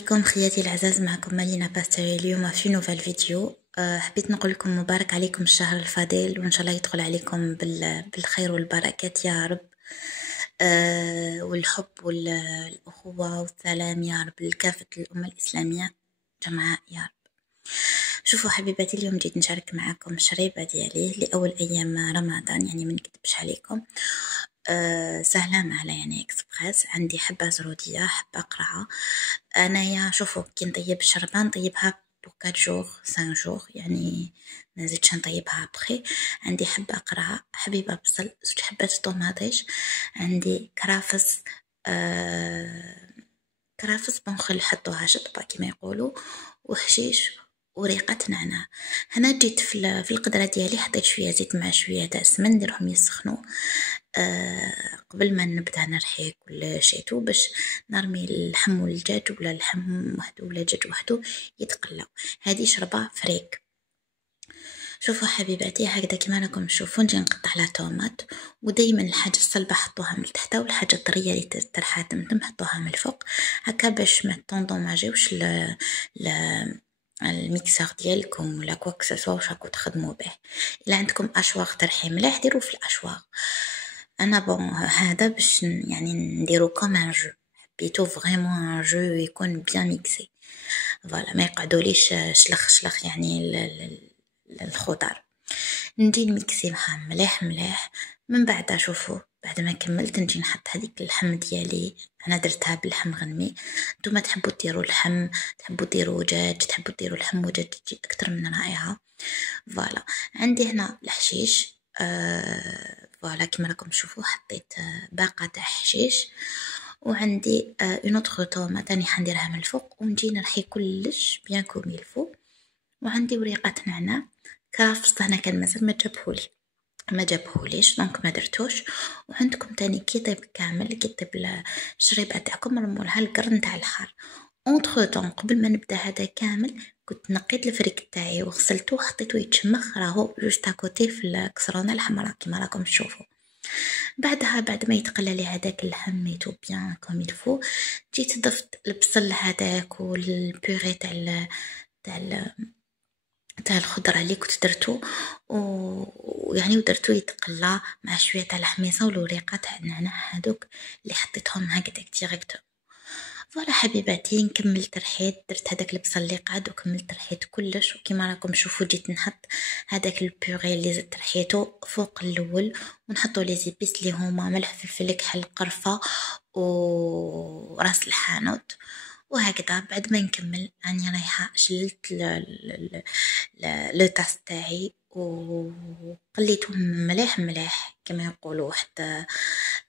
عليكم خياتي العزاز، معكم مالينا باستري. اليوم في نوفال فيديو. حبيت نقول لكم مبارك عليكم الشهر الفضيل، وان شاء الله يدخل عليكم بالخير والبركات يا رب. والحب والأخوة والسلام يا رب لكافة الأمة الإسلامية جمعاء يا رب. شوفوا حبيباتي، اليوم جيت نشارك معاكم الشريبة ديالي لأول أيام رمضان، يعني ما نكذبش عليكم. سهلة معنا يعني اكسبريس. عندي حبة زرودية، حبة قرعة. انايا شوفوا كي نطيب الشربة نطيبها بو 4 جوغ 5 جوغ، يعني ما نزيدش نطيبها بخي. عندي حبة قرعة، حبيبة بصل، 2 حبات طوماطيش، عندي كرافس كرافس بنخل حطوها شطبة كما يقولوا، وحشيش وريقة نعناع. هنا جيت في القدرة ديالي حطيت شوية زيت مع شوية تاع السمن نديرهم يسخنوا قبل ما نبدا نرحي كل شيتو، باش نرمي اللحم والدجاج، ولا اللحم وحده ولا دجاج وحده يتقلاو. هذه شربة فريك. شوفوا حبيباتي، هكذا كما راكم تشوفوا نجي نقطع لها طوماط، ودائما الحاجه الصلبه حطوها من تحت، والحاجه الطريه اللي ترحى تمتم حطوها من الفوق، هكا باش ما تندوماجيوش الميكسر ديالكم ولا كوكسسوا واش راكم تخدموا به. الا عندكم اشواغ ترحي مليح ديروا في الاشواغ. انا بون هذا باش يعني نديرو كوم ان جو، حبيتو فريمون ان جو يكون بيان ميكسي، فوالا ما يقعدوليش شلخ يعني الخضر. نجي نميكسي معها مليح مليح. من بعد شوفوا بعد ما كملت نجي نحط هذيك اللحم ديالي. انا درتها باللحم غنمي، نتوما تحبوا ديروا اللحم، تحبوا ديروا دجاج، تحبوا ديروا لحم ودجاج تجي اكثر من رائعه. فوالا عندي هنا الحشيش. فوالا كما راكم تشوفوا حطيت باقه تاع حشيش، وعندي اون اوتر طوماط تاني حنديرها من الفوق، ونجي نرحي كلش بيان كوم يلفو. وعندي وريقه نعناع. كرافس هنا كان مازال ما جابهوليش دونك ما درتوش. وعندكم تاني كي يطيب كامل، كي يطيب الشريبه تاعكم رمولها القرن تاع الحار. اونتر طون قبل ما نبدا هذا كامل كنت نقيت الفريك تاعي وغسلته وحطيته يتشمخ، راهو جوست كوتي في الكسرونه الحمراء كما راكم تشوفوا. بعدها بعد ما يتقلى لي هذاك اللحم ميتو بيان كوم يلفو، جيت ضفت البصل هذاك والبيغي تاع الخضره اللي كنت درتو، ويعني ودرتو يتقلى مع شويه تاع الحميصه والوريقه تاع النعناع هذوك اللي حطيتهم هكذا ديريكت. فوالا حبيباتي كملت رحيت، درت هذاك البصل اللي قعد وكملت رحيت كلش. وكما راكم تشوفوا جيت نحط هذاك البيغي اللي زدت رحيته فوق الاول، ونحطوا لي زيبيس اللي هما ملح فلفل كحل قرفه وراس الحانوت. وهكذا بعد ما نكمل راني رايحه شللت لو طاس تاعي وقليته مليح مليح كما يقولوا حتى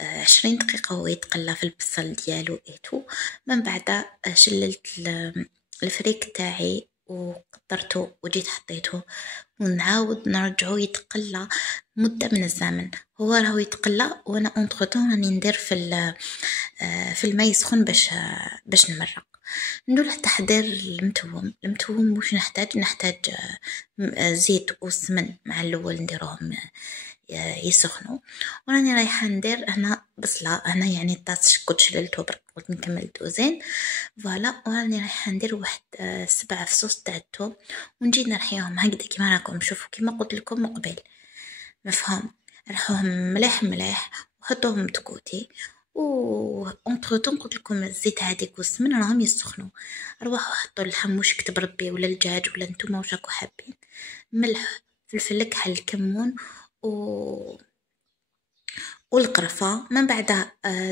20 دقيقه هو يتقلى في البصل ديالو ايتو. من بعد شللت الفريك تاعي وقطرته وجيت حطيته، ونعاود نرجعو يتقلى مده من الزمن. هو راهو يتقلى وانا اونتروتون راني ندير في الماء يسخن باش نمرق. ندير تحضير المتوم واش نحتاج زيت وسمن مع الاول نديروهم يسخنوا. وراني رايحه ندير هنا بصله، هنا يعني طاس كنت شللته برك قلت نكمل دوزين. فوالا وراني رايحه ندير واحد 7 فصوص تاع الثوم، ونجي نرحيهم هكذا كما راكم شوفوا كما قلت لكم قبل. مفهوم؟ رحوهم مليح مليح وحطوهم بكوتي. و اونتروتون قلت لكم الزيت هذيك والسمن راهم يسخنوا، روحوا حطوا اللحم واش كتب ربي ولا الدجاج ولا نتوما واش راكم حابين، ملح فلفل كحل كمون والقرفه. من بعد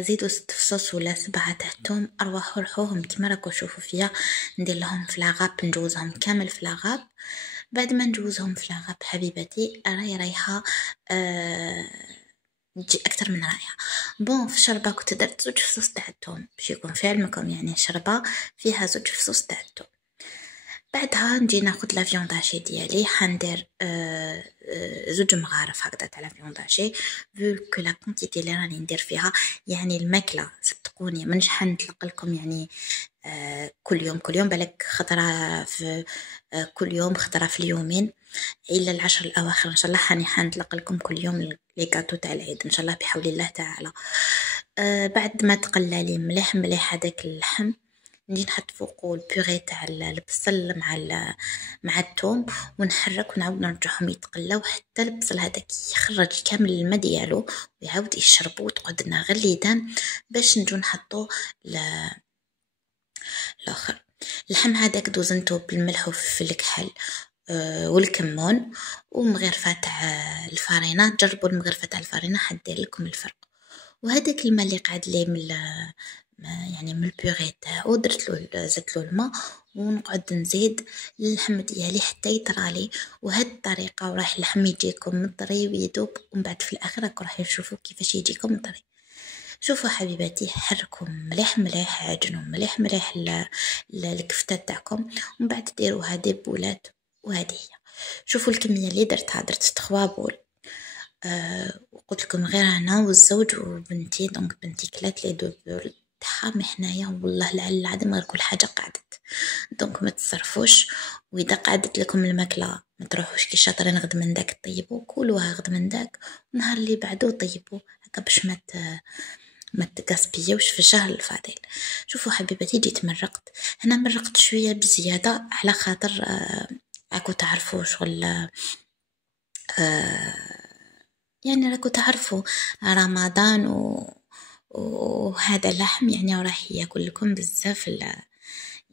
زيدوا 6 فصوص ولا 7 تاع الثوم، اروحوا رحوهم كما راكم تشوفوا فيا. ندير لهم في لاغاب، نجوزهم كامل في لاغاب. بعد ما نجوزهم في لاغاب حبيباتي راهي رايحه تجي اكثر من رائعه. بون في الشربه كنت درت 2 فصوص تاع الثوم باش يكون في علمكم، يعني شربه فيها 2 فصوص تاع الثوم. بعدها نجي ناخذ لا فيونداشي ديالي، حندير 2 مغارف هكذا تاع لا فيونداشي فو كو لا كونتيتي اللي راني ندير فيها. يعني الماكله صدقوني منش حنطلق لكم يعني كل يوم بالك خطره في كل يوم خطره في اليومين الا العشر الاواخر ان شاء الله حنطلق لكم كل يوم لي كاتو تاع العيد ان شاء الله بحول الله تعالى. بعد ما تقلى لي مليح مليح هذاك اللحم نجي نحط فوقو البيغي تاع البصل مع الثوم ونحرك ونعاود نرجعهم يتقلاو حتى البصل هذاك يخرج كامل الماء ديالو ويعاود يشربو، وتقعد لنا غير ليدان باش نجو نحطو الاخر. اللحم هذاك دوزنتو بالملح وفلفل الكحل والكمون ومغرفه تاع الفارينه. جربوا المغرفه تاع الفارينه حدير لكم الفرق. وهذاك الماء اللي قعد لي من البيغي تاعو زدت له الماء ونقعد نزيد اللحم ديالي حتى يطرالي. وهاد الطريقه وراح اللحم يجيكم مطري ويذوب، ومن بعد في الاخر راح تشوفوا كيفاش يجيكم مطري. شوفوا حبيباتي، حركوا مليح مليح، عجنوا مليح مليح الكفته تاعكم، ومن بعد ديروها دي بولات. وهذه هي. شوفوا الكميه اللي درتها، درت 3 بول. وقلت لكم غير انا والزوج وبنتي، دونك بنتي كلات لي 2 بول تاعها. حنايا والله العظيم غير كل حاجه قعدت، دونك ما تصرفوش. واذا قعدت لكم الماكله ما تروحوش كي شاطرين غد من داك طيبوا، كلوها غد من داك، ونهار اللي بعده طيبوا هكا باش ما تقاسبيوش في الشهر الفاضل. شوفوا حبيباتي، جيت مرقت هنا، مرقت شويه بزياده على خاطر راكو تعرفوا شغل يعني راكو تعرفوا رمضان وهذا اللحم يعني راح ياكل لكم بزاف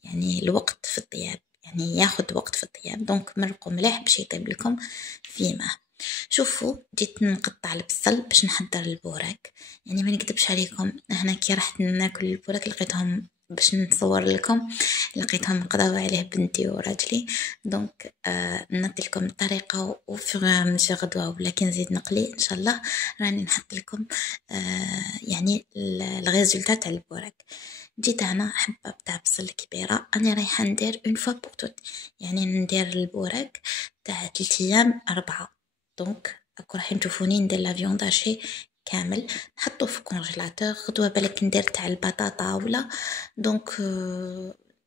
يعني الوقت في الطياب، يعني ياخد وقت في الطياب، دونك مرقوا مليح باش يطيب لكم فيما. شوفوا جيت نقطع البصل باش نحضر البوراك. يعني ما نكذبش عليكم، هنا كي رحت ناكل البوراك لقيتهم باش نصور لكم، لقيتهم قضاو عليه بنتي وراجلي، دونك نحط لكم الطريقه وفي مشي غدوه ولا كي نزيد نقلي ان شاء الله راني نحط لكم يعني الريزولتا تاع البوراك. جيت هنا حبه تاع بصل كبيره، انا رايحه ندير اون فوا بور توت، يعني ندير البوراك تاع 3 ايام 4. دونك راكو راح تشوفوني ندير لا فيوند هاشي كامل نحطو في كونجيلاتور. غدوه بالك ندير تاع البطاطا ولا، دونك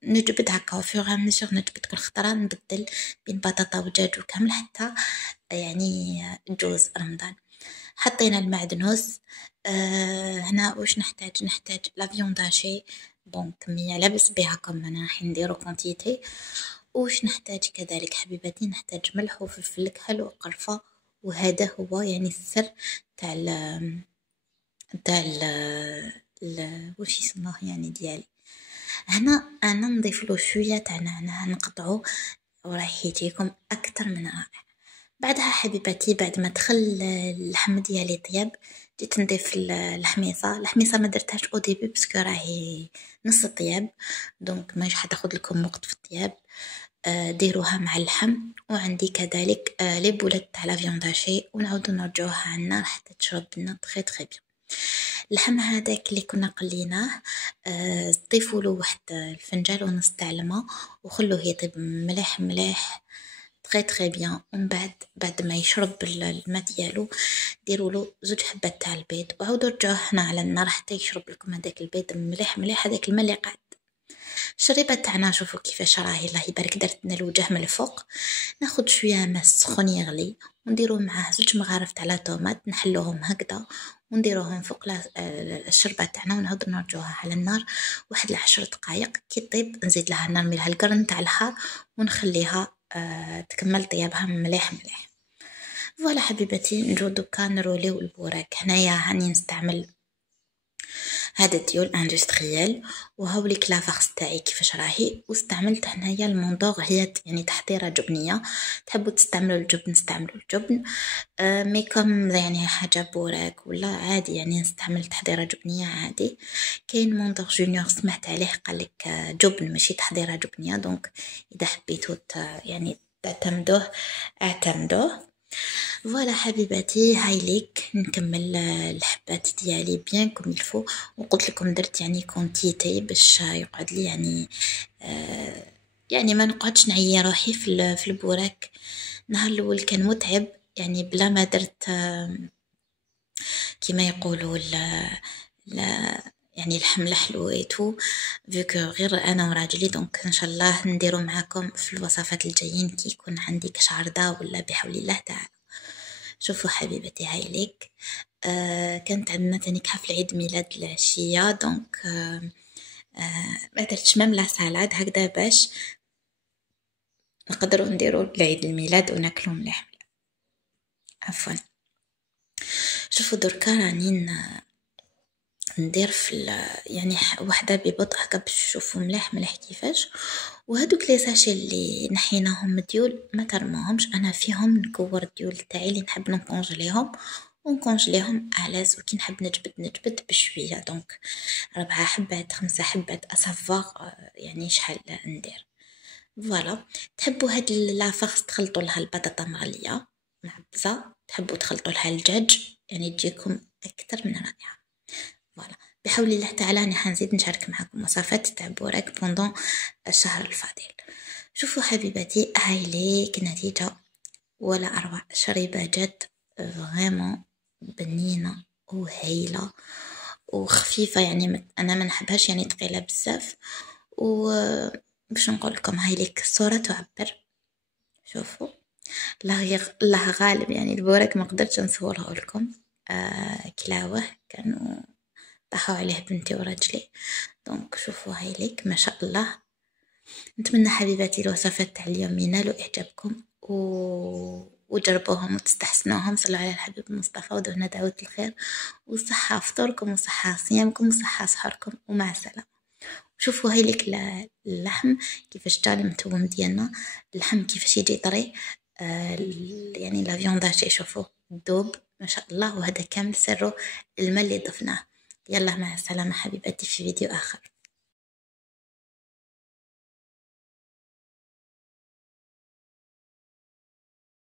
نجبد هكا وفيغ ميسور، نجبد كل خطره نبدل بين بطاطا ودجاج وكامل حتى يعني جوز رمضان. حطينا المعدنوس. هنا واش نحتاج لا فيوند هاشي بون كميه لابس بها كم انا راح نديرو كونتيتي. واش نحتاج كذلك حبيباتي، نحتاج ملح وفلفل كحل وقرفه، وهذا هو يعني السر تاع واش يسموه يعني ديالي. هنا انا نضيف له شويه تاع نعناع نقطعه وراح يجيكم اكثر من رائع. بعدها حبيباتي بعد ما دخل اللحم ديالي طياب، جيت نضيف الحميصه ما درتهاش او ديبي باسكو راهي نص طياب، دونك ماش حتاخذ لكم وقت في الطياب. ديروها مع اللحم. وعندي كذلك لي بولات تاع لا فيوند هاشي، ونعاودو نرجعوها على النار حتى تشرب لنا تري تري بيان. اللحم هذاك اللي كنا قليناه ضيفوا له واحد الفنجان ونص تاع الماء وخلوه يطيب مليح مليح تري تري بيان. ومن بعد ما يشرب الماء ديالو ديروا له 2 حبات تاع البيض وعاودوا رجعوه هنا على النار حتى يشرب لكم هذاك البيض مليح مليح، هذاك الماء اللي قاعد. الشريبه تاعنا شوفوا كيفاش راهي، الله يبارك، درت لنا الوجه من الفوق. ناخذ شويه ماء سخون يغلي ونديروا معاه 2 مغارف تاع لا طوماط نحلوهم هكذا ونديروهم فوق الشربه تاعنا ونعاودو نرجعوها على النار واحد 10 دقائق. كي طيب نزيد لها نرمي لها القرن تاع الحار ونخليها تكمل طيابها مليح مليح. فوالا حبيبتي، نجو دوكا نروليو البوراك. هنايا هاني نستعمل هذا الديول اندستريال، وهاوليك لافارس تاعي كيفاش راهي. واستعملت هنايا الموندور، هي يعني تحضيره جبنيه، تحبوا تستعملوا الجبن استعملوا الجبن. مي كم يعني حاجه بوراك ولا عادي يعني نستعمل تحضيره جبنيه عادي. كاين موندور جونيور سمعت عليه قالك جبن ماشي تحضيره جبنيه، دونك اذا حبيتوا يعني تعتمدوه اعتمدوه. فوالا حبيباتي، هاي ليك نكمل الحبات ديالي بيان كوم يلفو. وقلت لكم درت يعني كونتيتي باش يقعد لي يعني ما نقعدش نعيي روحي في البوراك. نهار الاول كان متعب يعني بلا ما درت كما يقولوا لا يعني الحمله حلويتو فيك غير انا وراجلي. دونك ان شاء الله نديرو معاكم في الوصفات الجايين كي يكون عندي كاش عرضه ولا بحول الله تعالى. شوفوا حبيبتي، هاي ليك كانت عندنا تانيك حفل عيد ميلاد العشية، دونك ما درتش مام لا سالاد هكذا باش نقدروا نديروا لعيد الميلاد وناكلوا مليح. عفوا. شوفوا دركا راني ندير في يعني وحده ببطء هكا باش تشوفوا مليح كيفاش. وهذوك لي ساشي اللي نحيناهم ديول ما ترموهمش، انا فيهم نكور الديول تاعي اللي نحب نكونجليهم ونكونجليهم اعلاز، وكي نحب نجبد بشويه. دونك 4 حبات 5 حبات اسافوار يعني شحال ندير. فوالا. تحبوا هاد لافاغس تخلطوا لها البطاطا مغليه معبزه، تحبوا تخلطوا لها الدجاج يعني تجيكم اكثر من رائعه. فوالا. بحول الله تعالى انا حنزيد نشارك معكم وصفات تاع بوراك بوندون الشهر الفاضل. شوفوا حبيباتي، هاي ليك نتيجه ولا اروع. شريبه جد فريمون بنينه وهايله وخفيفه، يعني انا ما نحبهاش يعني ثقيله بزاف. و باش نقول لكم هاي ليك الصوره تعبر. شوفوا الله غالب، يعني البورك ما قدرتش نصوره لكم. كلاوه كانوا طاحوا عليه بنتي ورجلي. دونك شوفوا هاي ليك ما شاء الله. نتمنى حبيباتي الوصفات تاع اليوم ينالوا اعجابكم وجربوهم وتستحسنوهم. صلوا على الحبيب المصطفى ودعونا دعوة الخير وصحة فطوركم وصحة صيامكم وصحة سحوركم ومع السلامة. شوفوا هاي لك اللحم كيفاش جا المتوم ديالنا، اللحم كيفاش يجي طري. يعني لا فيونداج شوفوا دوب ما شاء الله. وهذا كامل سره الماء اللي ضفناه. يلا مع السلامة حبيباتي في فيديو آخر.